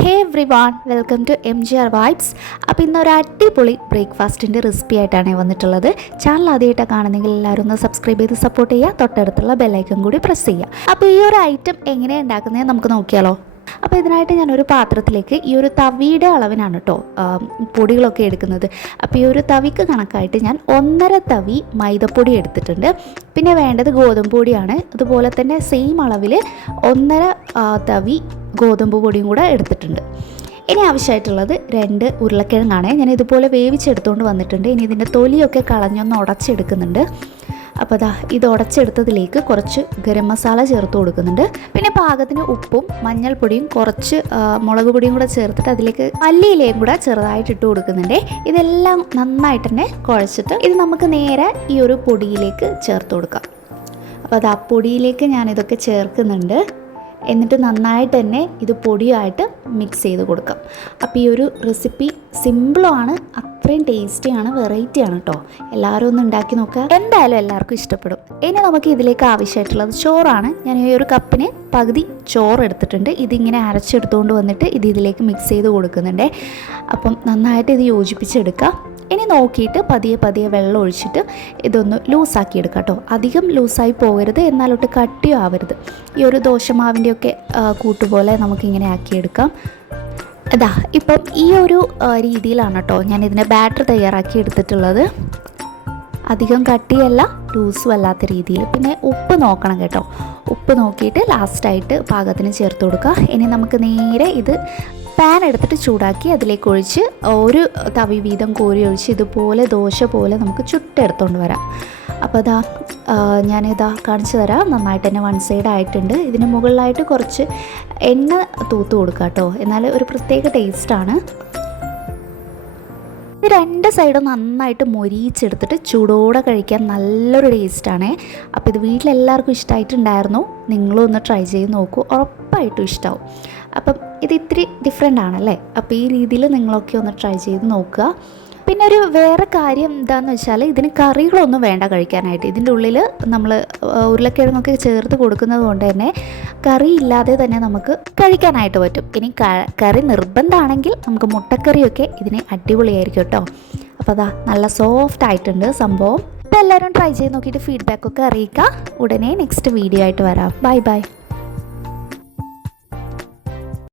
Hey everyone, welcome to MGR vibes. അപ്പോൾ ഇന്നൊരു അടിപൊളി ബ്രേക്ക്ഫാസ്റ്റിൻ്റെ റെസിപ്പി ആയിട്ടാണ് വന്നിട്ടുള്ളത്. ചാനൽ ആദ്യമായിട്ടാണ് കാണുന്നെങ്കിൽ എല്ലാവരും ഒന്ന് സബ്സ്ക്രൈബ് ചെയ്ത് സപ്പോർട്ട് ചെയ്യുക, തൊട്ടടുത്തുള്ള ബെല്ലൈക്കൺ കൂടി പ്രസ് ചെയ്യുക. അപ്പോൾ ഈ ഒരു ഐറ്റം എങ്ങനെയാണ് ഉണ്ടാക്കുന്നത് നമുക്ക് നോക്കിയാലോ. അപ്പോൾ ഇതിനായിട്ട് ഞാനൊരു പാത്രത്തിലേക്ക് ഈ ഒരു തവിയുടെ അളവിനാണ് കേട്ടോ പൊടികളൊക്കെ എടുക്കുന്നത്. അപ്പോൾ ഈ ഒരു തവിക്ക് കണക്കായിട്ട് ഞാൻ 1.5 തവി മൈദപ്പൊടി എടുത്തിട്ടുണ്ട്. പിന്നെ വേണ്ടത് ഗോതമ്പ് പൊടിയാണ്. അതുപോലെ തന്നെ സെയിം അളവിൽ 1.5 തവി ഗോതമ്പ് പൊടിയും കൂടെ എടുത്തിട്ടുണ്ട്. ഇനി ആവശ്യമായിട്ടുള്ളത് 2 ഉരുളക്കിഴങ്ങാണ്. ഞാൻ ഇതുപോലെ വേവിച്ചെടുത്തുകൊണ്ട് വന്നിട്ടുണ്ട്. ഇനി ഇതിൻ്റെ തൊലിയൊക്കെ കളഞ്ഞൊന്ന് ഉടച്ചെടുക്കുന്നുണ്ട്. അപ്പോൾ ഇത് ഉടച്ചെടുത്തതിലേക്ക് കുറച്ച് ഗരം മസാല ചേർത്ത് കൊടുക്കുന്നുണ്ട്. പിന്നെ പാകത്തിന് ഉപ്പും മഞ്ഞൾപ്പൊടിയും കുറച്ച് മുളക് പൊടിയും കൂടെ ചേർത്തിട്ട് അതിലേക്ക് മല്ലിയിലയും കൂടെ ചെറുതായിട്ട് ഇട്ട് കൊടുക്കുന്നുണ്ട്. ഇതെല്ലാം നന്നായിട്ട് തന്നെ കുഴച്ചിട്ട് ഇത് നമുക്ക് നേരെ ഈ ഒരു പൊടിയിലേക്ക് ചേർത്ത് കൊടുക്കാം. അപ്പോൾ ആ പൊടിയിലേക്ക് ഞാനിതൊക്കെ ചേർക്കുന്നുണ്ട്. എന്നിട്ട് നന്നായിട്ട് തന്നെ ഇത് പൊടിയായിട്ട് മിക്സ് ചെയ്ത് കൊടുക്കാം. അപ്പോൾ ഈ ഒരു റെസിപ്പി സിമ്പിളുമാണ്, അത്രയും ടേസ്റ്റിയാണ്, വെറൈറ്റിയാണ് കേട്ടോ. എല്ലാവരും ഒന്ന് ഉണ്ടാക്കി നോക്കുക, എന്തായാലും എല്ലാവർക്കും ഇഷ്ടപ്പെടും. ഇനി നമുക്ക് ഇതിലേക്ക് ആവശ്യമായിട്ടുള്ളത് ചോറാണ്. ഞാൻ ഈ ഒരു കപ്പിന് പകുതി ചോറ് എടുത്തിട്ടുണ്ട്. ഇതിങ്ങനെ അരച്ചെടുത്തുകൊണ്ട് വന്നിട്ട് ഇതിലേക്ക് മിക്സ് ചെയ്ത് കൊടുക്കുന്നുണ്ട്. അപ്പം നന്നായിട്ട് ഇത് യോജിപ്പിച്ചെടുക്കുക. ഇനി നോക്കിയിട്ട് പതിയെ വെള്ളം ഒഴിച്ചിട്ട് ഇതൊന്ന് ലൂസാക്കി എടുക്കാം കേട്ടോ. അധികം ലൂസായി പോകരുത്, എന്നാലൊട്ട് കട്ടിയോ ആവരുത്. ഈ ഒരു ദോശമാവിൻ്റെയൊക്കെ കൂട്ടുപോലെ നമുക്കിങ്ങനെ ആക്കിയെടുക്കാം. ഇപ്പം ഈ ഒരു രീതിയിലാണ് കേട്ടോ ഞാൻ ഇതിൻ്റെ ബാറ്റർ തയ്യാറാക്കി എടുത്തിട്ടുള്ളത്. അധികം കട്ടിയല്ല, ലൂസും അല്ലാത്ത രീതിയിൽ. പിന്നെ ഉപ്പ് നോക്കണം കേട്ടോ. ഉപ്പ് നോക്കിയിട്ട് ലാസ്റ്റായിട്ട് പാകത്തിന് ചേർത്ത് കൊടുക്കുക. ഇനി നമുക്ക് നേരെ ഇത് പാൻ എടുത്തിട്ട് ചൂടാക്കി അതിലേക്ക് ഒഴിച്ച് ഒരു തവി വീതം കോരി ഒഴിച്ച് ഇതുപോലെ ദോശ പോലെ നമുക്ക് ചുട്ടെടുത്തുകൊണ്ട് വരാം. അപ്പോൾ ഞാനിതാ കാണിച്ചു തരാം. നന്നായിട്ട് തന്നെ വൺ സൈഡ് ആയിട്ടുണ്ട്. ഇതിന് മുകളിലായിട്ട് കുറച്ച് എണ്ണ തൂത്ത് കൊടുക്കുക കേട്ടോ, എന്നാൽ ഒരു പ്രത്യേക ടേസ്റ്റാണ്. ഇത് 2 സൈഡും നന്നായിട്ട് മൊരിയിച്ചെടുത്തിട്ട് ചൂടോടെ കഴിക്കാൻ നല്ലൊരു ടേസ്റ്റാണ്. അപ്പോൾ ഇത് വീട്ടിലെല്ലാവർക്കും ഇഷ്ടമായിട്ടുണ്ടായിരുന്നു. നിങ്ങളും ഒന്ന് ട്രൈ ചെയ്ത് നോക്കൂ, ഉറപ്പായിട്ടും ഇഷ്ടമാവും. അപ്പം ഇത് ഇത്തിരി ഡിഫറെൻ്റ് ആണല്ലേ. അപ്പോൾ ഈ രീതിയിൽ നിങ്ങളൊക്കെ ഒന്ന് ട്രൈ ചെയ്ത് നോക്കുക. പിന്നെ ഒരു വേറെ കാര്യം എന്താണെന്ന് വെച്ചാൽ ഇതിന് കറികളൊന്നും വേണ്ട കഴിക്കാനായിട്ട്. ഇതിൻ്റെ ഉള്ളിൽ നമ്മൾ ഉരുളക്കിഴങ്ങൊക്കെ ചേർത്ത് കൊടുക്കുന്നത് കൊണ്ട് തന്നെ കറി ഇല്ലാതെ തന്നെ നമുക്ക് കഴിക്കാനായിട്ട് പറ്റും. ഇനി കറി നിർബന്ധമാണെങ്കിൽ നമുക്ക് മുട്ടക്കറിയൊക്കെ ഇതിന് അടിപൊളിയായിരിക്കും കേട്ടോ. അപ്പോൾ നല്ല സോഫ്റ്റ് ആയിട്ടുണ്ട് സംഭവം. അപ്പോൾ എല്ലാവരും ട്രൈ ചെയ്ത് നോക്കിയിട്ട് ഫീഡ്ബാക്കൊക്കെ അറിയിക്കുക. ഉടനെ നെക്സ്റ്റ് വീഡിയോ ആയിട്ട് വരാം. ബൈ.